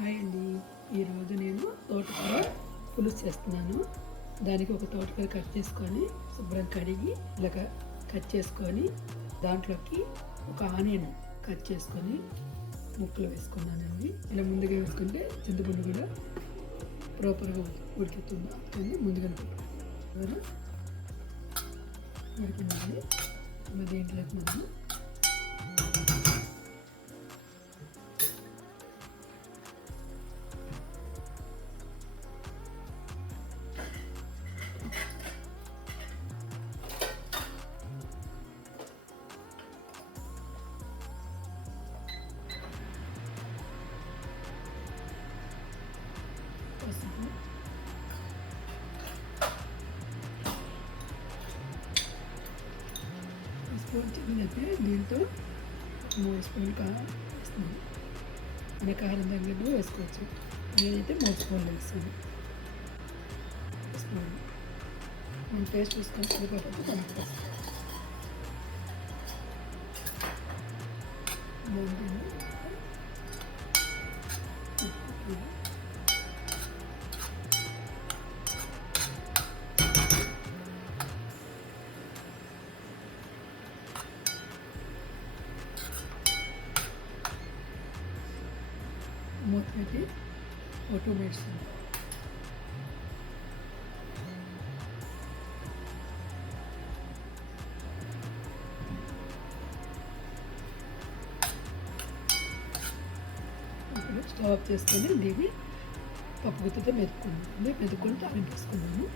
Hi అండి. ఈరోజు నేను తోటకూర పులుసు చేస్తున్నాను. దానికి ఒక తోటకూర కట్ చేసుకొని శుభ్రం కడిగి ఇలా కట్ చేసుకొని దాంట్లోకి ఒక ఆనియన్ కట్ చేసుకొని ముక్కలు వేసుకున్నానండి. ఇలా ముందుగా వేసుకుంటే చింతపండు కూడా ప్రాపర్గా ఉడుకుతుంది. కానీ ముందుగా ఉడికిందండి. మరి దీంట్లోకి మనం పసుపు, స్పూన్ చిన్నదైతే దీంతో 3 స్పూన్లు వేస్తున్నాను. మన కారం తగ్గట్టు వేసుకోవచ్చు. నేనైతే 3 స్పూన్లు వేస్తాను. స్పూన్ నేను టేస్ట్ చూసుకొని సరిపడదు దాంట్లో మూత పెట్టి ఒక 2 మినిట్స్ ఇప్పుడు స్టవ్ ఆఫ్ చేసుకొని దీన్ని పప్పు గుత్తితో మెతుక్కుందాం. మెతుక్కొని తాలింపు వేసుకుందాము.